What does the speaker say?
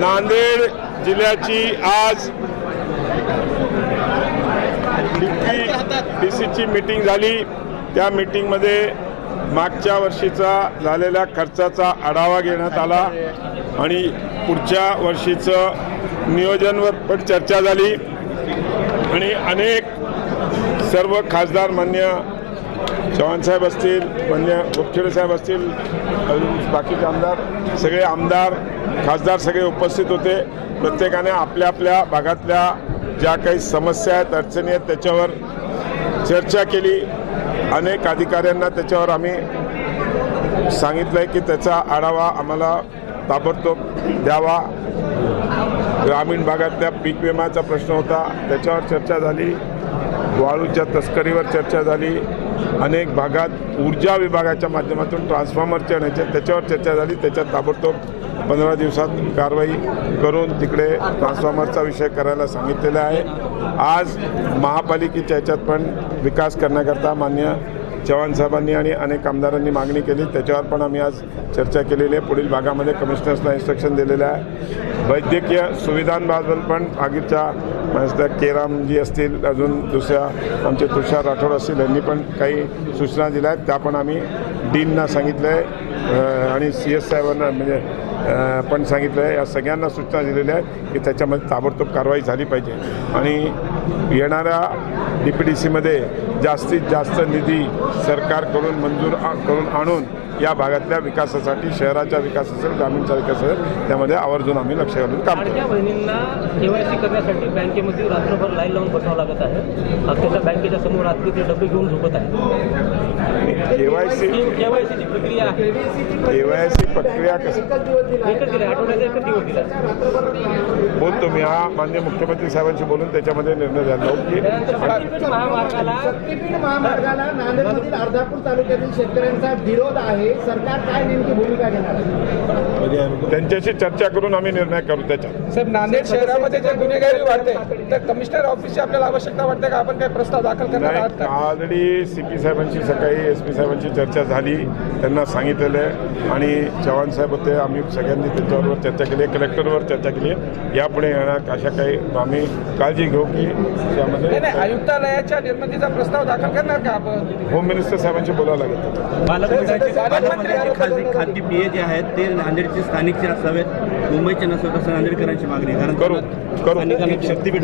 नांदेड जिल्ह्याची आज डी सीची मीटिंग झाली. त्या मीटिंगमध्ये मागच्या वर्षीचा झालेल्या खर्चाचा आढावा घेण्यात आला आणि पुढच्या वर्षीचं नियोजनवर पण चर्चा झाली. आणि अनेक सर्व खासदार मान्य चव्हाणसाहेब असतील मान्य गोपछेडे साहेब असतील अजून बाकीचे आमदार सगळे आमदार खासदार सगळे उपस्थित होते. प्रत्येकाने आपल्या आपल्या भागातल्या ज्या काही समस्या आहेत अडचणी आहेत त्याच्यावर चर्चा केली. अनेक अधिकाऱ्यांना त्याच्यावर आम्ही सांगितलं आहे की त्याचा आढावा आम्हाला ताबडतोब द्यावा. ग्रामीण भागातल्या पीक विम्याचा प्रश्न होता त्याच्यावर चर्चा झाली. वाळूच्या तस्करीवर चर्चा झाली. अनेक भागात ऊर्जा विभागाच्या माध्यमातून ट्रान्सफॉर्मरच्या आणायच्या त्याच्यावर चर्चा झाली त्याच्यात ताबडतोब पंधरा दिवसात कारवाई करून तिकडे ट्रान्सफॉर्मरचा विषय करायला सांगितलेला आहे. आज महापालिकेच्या ह्याच्यात पण विकास करण्याकरता मान्य चव्हाण साहेबांनी आणि अनेक आमदारांनी मागणी केली. त्याच्यावर पण आम्ही आज चर्चा केलेली आहे. पुढील भागामध्ये कमिशनर्सला इन्स्ट्रक्शन दिलेलं आहे. वैद्यकीय सुविधांबद्दल पण आगीच्या केराम केरामजी असतील अजून दुसऱ्या आमचे तुषार राठोड असतील यांनी पण काही सूचना दिल्या आहेत. त्या पण आम्ही डीनना सांगितलं आहे आणि सी एस साहेबांना म्हणजे पण सांगितलं आहे या सगळ्यांना सूचना दिलेल्या आहेत की त्याच्यामध्ये ताबडतोब कारवाई झाली पाहिजे. आणि येणाऱ्या डी पी डी सीमध्ये जास्तीत जास्त निधी सरकारकडून मंजूर आ- करून आणून या भागातल्या विकासासाठी शहराच्या विकास असेल ग्रामीणचा विकास असेल त्यामध्ये आवर्जून आम्ही लक्ष घालून काम करू लाडक्या बहिणींना केवायसी करण्यासाठी बँकेमध्ये रात्रभर लाईन लावून बसावं लागत आहे. अक्षरशः बँकेच्या समोर रात्री ते डबे घेऊन झोपत आहे के वाय सी केवायसीची प्रक्रिया आहे. के वाय सी प्रक्रिया कसं बोलतो मी हा मान्य मुख्यमंत्री साहेबांशी बोलून त्याच्यामध्ये निर्णय लावू की त्यानंतर शक्तीपीठ महामार्गाला शक्तीपीठ महामार्गाला नांदेडमधील अर्धापूर तालुक्यातील शेतकऱ्यांचा विरोध आहे. सरकार काय नेमकी भूमिका घेणार आहे? त्यांच्याशी चर्चा करून आम्ही निर्णय करू त्याच्यात. साहेब नांदेड शहरामध्ये जे गुन्हेगारी वाढते तर कमिशनर ऑफिसची आपल्याला आवश्यकता वाटते का? आपण काही प्रस्ताव दाखल करणार ऑलरेडी सी पी साहेबांची सकाळी एस पी साहेबांची चर्चा झाली त्यांना सांगितलेलं आहे आणि चव्हाण साहेब होते आम्ही सगळ्यांनी त्यांच्याबरोबर चर्चा केली आहे कलेक्टरवर चर्चा केली आहे यापुढे येणार अशा काही आम्ही काळजी घेऊ की त्यामध्ये आयुक्तालयाच्या निर्मितीचा प्रस्ताव दाखल करणार का आपण होम मिनिस्टर साहेबांशी बोलावं लागेल खाजगी पीए जे आहेत ते नांदेडचे स्थानिकचे असावेत मुंबईचे नसावेत असं नांदेडकरांची मागणी कारण करू करू शक्तीपीठ